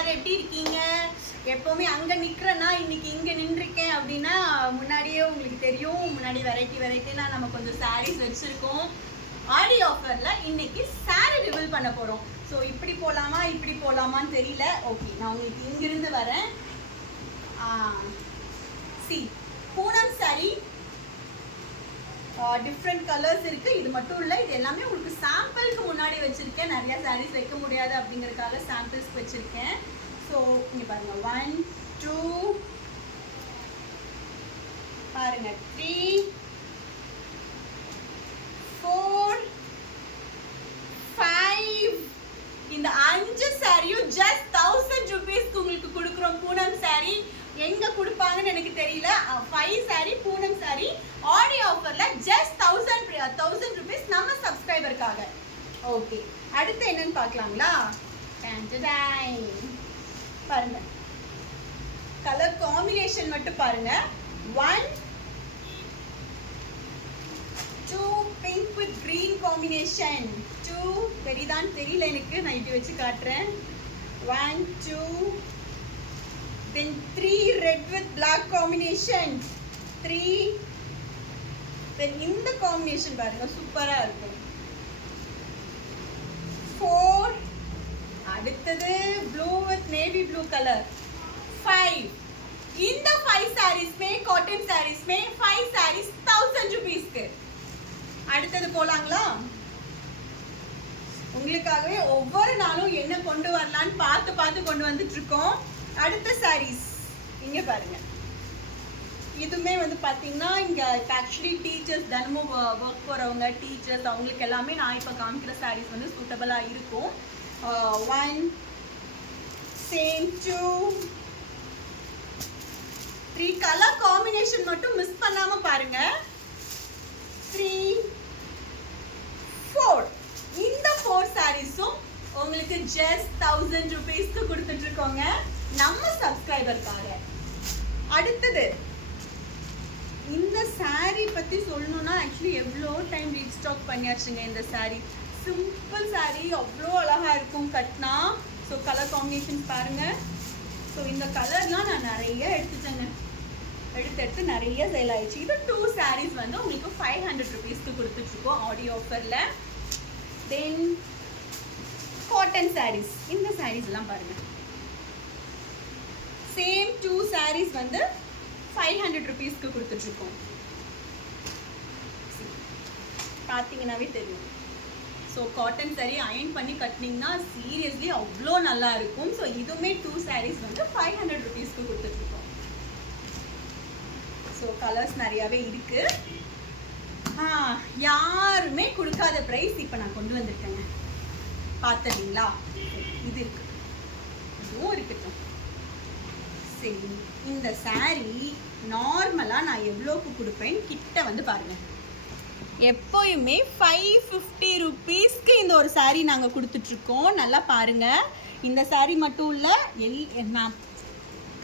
எல்லாரும் எப்படி இருக்கீங்க? எப்பவுமே அங்க நிக்கிறேன்னா இன்னைக்கு இங்க நின்றுருக்கேன் அப்படின்னா முன்னாடியே உங்களுக்கு தெரியும். முன்னாடி வெரைட்டினா நம்ம கொஞ்சம் சாரீஸ் வச்சிருக்கோம். ஆடி ஆஃபர்ல இன்னைக்கு சாரி ரிவீல் பண்ண போறோம். ஸோ இப்படி போலாமான்னு தெரியல. ஓகே, நான் உங்களுக்கு இங்கிருந்து வரேன். பூனம் சாரி டிஃப்ரெண்ட் கலர்ஸ் இருக்கு. இது மட்டும் இல்லை, இது எல்லாமே உங்களுக்கு சாம்பிளுக்கு முன்னாடி வச்சிருக்கேன். நிறைய சாரீஸ் வைக்க முடியாது அப்படிங்கறதுக்காக சாம்பிள்ஸ் வச்சிருக்கேன். ஸோ இங்க பாருங்க, 1 2 பாருங்க, 3 4 5 இந்த 5 சாரியும் ஜஸ்ட் 1000 ரூபீஸ்க்கு உங்களுக்கு கொடுக்குறோம். பூனம் சாரி எங்க கொடுப்பாங்கன்னு எனக்கு தெரியல. 5 சாரி பூனம் சாரி ஆடி ஆஃபர்ல ஜஸ்ட் 1000 ரூபீஸ் நம்ம சப்ஸ்கிரைபருக்காக. ஓகே, அடுத்து என்னன்னு பார்க்கலாங்களா? பாருங்க, கலர் காம்பினேஷன் மட்டும் பாருங்க. 1 2 பிங்க் வித் green காம்பினேஷன். 2 தெரியுதான்னு தெரியல எனக்கு, நான் இப்படி வச்சு காட்டுறேன். 1 2 then 3 red with black combination. 3 then இந்த காம்பினேஷன் பாருங்க, சூப்பரா இருக்கும். 4 அடுத்தது blue with navy blue color. 5 இந்த 5 sarees மே cotton sarees மே 5 sarees 1000 ரூபீஸ்க்கு. அடுத்தது போலாங்களா? உங்களுக்காகவே ஒவ்வொரு நாளும் என்ன கொண்டு வரலான்னு பார்த்து கொண்டு வந்துட்டு இருக்கோம். அடுத்த சாரீஸ் இங்க பாருங்க. இதுமே வந்து பாத்தீங்கன்னா இங்க ஆக்சுவலி டீச்சர்ஸ் தினமும் ஒர்க் போறவங்க, டீச்சர்ஸ், அவங்களுக்கு எல்லாமே நான் இப்ப காமிக்கிற சாரீஸ் வந்து சூட்டபிளா இருக்கும். 1 சேம் 2 3 கலர் காம்பினேஷன் மட்டும் மிஸ் பண்ணாம பாருங்க. 3 4 இந்த 4 சாரீஸும் உங்களுக்கு ஜஸ்ட் 1000 ரூபீஸ்க்கு கொடுத்துட்டு இருக்கோங்க நம்ம சப்ஸ்கிரைபருக்காக. அடுத்தது இந்த சாரி பத்தி சொல்லணும்னா ஆக்சுவலி எவ்வளோ டைம் ரீஸ்டாக் பண்ணியாச்சுங்க. இந்த சாரி சிம்பிள் சாரி, அவ்வளோ அழகா இருக்கும் கட்டினா. ஸோ கலர் காம்பினேஷன்ஸ் பாருங்க. ஸோ இந்த கலர்லாம் நான் நிறைய எடுத்துட்டேங்க. எடுத்து நிறைய சேல் ஆயிடுச்சு. இது 2 சாரீஸ் வந்து உங்களுக்கு 500 ரூபீஸ்க்கு கொடுத்துட்ருக்கோம் ஆடி ஆஃபர்ல. தென் காட்டன் சாரீஸ், இந்த சாரீஸ் எல்லாம் பாருங்க. சேம் 2 சாரீஸ் வந்து 500 ரூபீஸ்க்கு கொடுத்துட்ருக்கோம். பார்த்தீங்கன்னாவே தெரியும். ஸோ காட்டன் சாரீ அயன் பண்ணி கட்டினீங்கன்னா சீரியஸ்லி அவ்வளோ நல்லா இருக்கும். ஸோ இதுவுமே 2 சாரீஸ் வந்து 500 ரூபீஸ்க்கு கொடுத்துட்ருக்கோம். ஸோ கலர்ஸ் நிறையாவே இருக்கு. யாருமே கொடுக்காத ப்ரைஸ் இப்போ நான் கொண்டு வந்திருக்கேங்க. பார்த்துறீங்களா? இது இருக்கு, இதுவும் இருக்கட்டும். சரி, இந்த சாரீ நார்மலாக நான் எவ்வளோக்கு கொடுப்பேன் கிட்ட வந்து பாருங்க. எப்போயுமே 550 ரூபீஸ்க்கு இந்த ஒரு சாரீ நாங்கள் கொடுத்துட்ருக்கோம். நல்லா பாருங்க. இந்த சாரீ மட்டும் இல்லை, நான்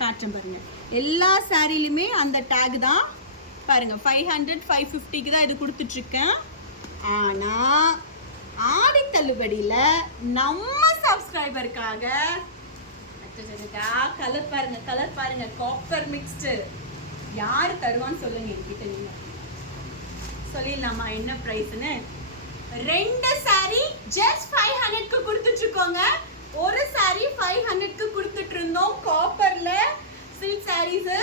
காட்டுறேன் பாருங்க. எல்லா சாரிலுமே அந்த டேக் தான் பாருங்க. 500 550க்கு தான் இது கொடுத்துட்ருக்கேன். ஆனால் ஆடி தள்ளுபடியில் நம்ம சப்ஸ்கிரைபருக்காக கலர் பாருங்க, காப்பர் மிக்ஸ்டு. யார் தருவான்னு சொல்லுங்க என்கிட்ட. நீங்க சொல்லிடலாமா என்ன ப்ரைஸ்ன்னு? 2 சாரி ஜஸ்ட் 500க்கு கொடுத்துட்டு இருக்கோங்க. ஒரு சாரி 500க்கு கொடுத்துட்டு இருந்தோம் காப்பர்ல சில்க் சாரீஸ்.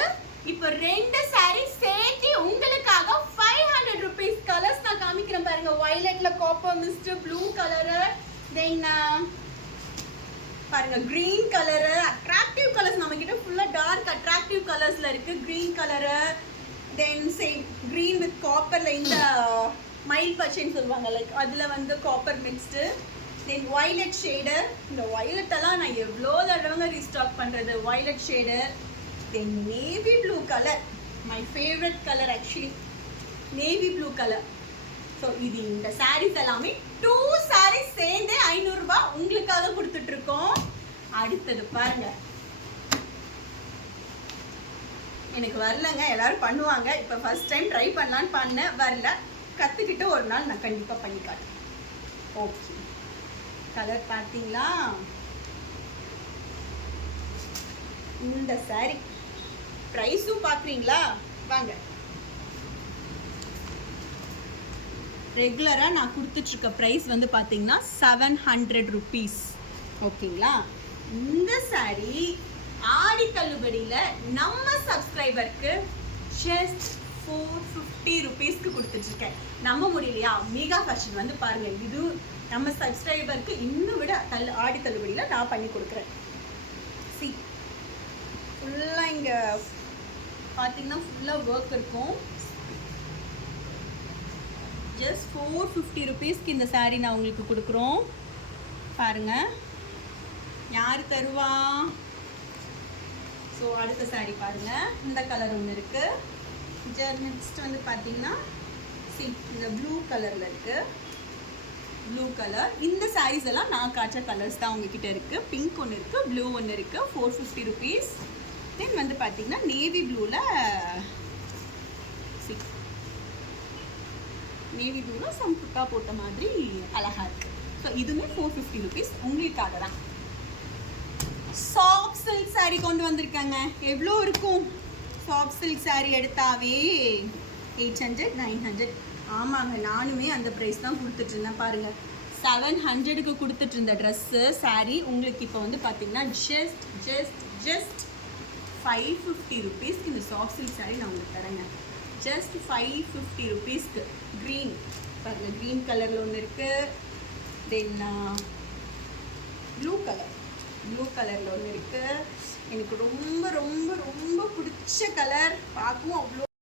இப்போ 2 சாரி சேர்த்து உங்களுக்காக 500 ரூபீஸ். கலர்ஸ் நான் காமிக்கிறேன் பாருங்க. வயலட்ல காப்பர் மிஸ்ட், ப்ளூ கலரு, தென் பாருங்க கிரீன் கலரு. அட்ராக்டிவ் கலர்ஸ் நம்ம கிட்ட ஃபுல்லா டார்க் அட்ராக்டிவ் கலர்ஸ்ல இருக்கு. Green colour, then same green with காப்பர்ல இந்த மைல் பச்சைன்னு சொல்லுவாங்க, லைக் அதுல வந்து copper mixed. Then violet shade. இந்த வயலட் எல்லாம் நான் எவ்வளோ தடவைங்க ரீஸ்டாக் பண்றது. Violet shade. Then navy blue colour, my favourite colour actually, navy blue colour. So இது இந்த சாரீஸ் எல்லாமே 2 சாரீஸ் சேர்ந்து 500 ரூபாய் உங்களுக்காக கொடுத்துட்டு இருக்கோம். அடுத்தது பாருங்க, எனக்கு வரலங்க, எல்லாரும் பண்ணுவாங்க. இப்போ ஃபர்ஸ்ட் டைம் ட்ரை பண்ணலான்னு பண்ணேன், வரல. கற்றுக்கிட்டு ஒரு நாள் நான் கண்டிப்பாக பண்ணி காட்டுறேன். ஓகே, கலர் பார்த்தீங்களா? இந்த saree ப்ரைஸும் பார்க்குறீங்களா? வாங்க. ரெகுலராக நான் கொடுத்துட்ருக்க ப்ரைஸ் வந்து பார்த்தீங்கன்னா 700 rupees. ஓகேங்களா? இந்த saree ஆடி தள்ளுபடியில் நம்ம சப்ஸ்கிரைபருக்கு ஜஸ்ட் 450 rupeesக்கு கொடுத்துட்ருக்கேன். நம்ப முடியலையா? மெகா ஃபேஷன் வந்து பாருங்கள், இது நம்ம சப்ஸ்கிரைபருக்கு இன்னும் விட ஆடி தள்ளுபடியில் நான் பண்ணி கொடுக்குறேன். சி ஃபுல்லாக இங்கே பார்த்தீங்கன்னா ஃபுல்லாக ஒர்க் இருக்கும். ஜஸ்ட் 450 rupeesக்கு இந்த saree நான் உங்களுக்கு கொடுக்குறோம். பாருங்கள், யார் தருவா? ஸோ அடுத்த saree பாருங்கள், இந்த கலர் ஒன்று இருக்குது. நெக்ஸ்ட் வந்து பார்த்தீங்கன்னா இந்த ப்ளூ கலரில் இருக்குது. Blue colour. இந்த சாரீஸ் எல்லாம் நான் காட்டுற கலர்ஸ் தான் உங்ககிட்ட இருக்குது. பிங்க் ஒன்று இருக்குது, ப்ளூ ஒன்று இருக்குது. 450 rupees. தென் வந்து பார்த்தீங்கன்னா நேவி ப்ளூவில் நேவி ப்ளூவில் சம் புட்டா போட்ட மாதிரி அழகாக இருக்குது. ஸோ இதுவுமே 450 rupees உங்களுக்காக தான். சாஃப்ட் சில்க் saree கொண்டு வந்திருக்காங்க. எவ்வளோ இருக்கும்? Soft silk saree எடுத்தாவே 800 900. ஆமாங்க, நானுமே அந்த ப்ரைஸ் தான் கொடுத்துட்ருந்தேன். பாருங்கள், 700க்கு கொடுத்துட்டு இருந்த ட்ரெஸ்ஸு saree உங்களுக்கு இப்போ வந்து பார்த்தீங்கன்னா ஜஸ்ட் 550 rupeesக்கு இந்த சாஃப்ட் சில்க் saree நான் உங்களுக்கு தரேங்க. ஜஸ்ட் 550 rupeesக்கு. க்ரீன் பாருங்கள், க்ரீன் கலரில் ஒன்று இருக்குது. தென் ப்ளூ கலரில் ஒன்று இருக்குது. எனக்கு ரொம்ப ரொம்ப ரொம்ப பிடிச்ச கலர். பார்க்கவும் அவ்வளோ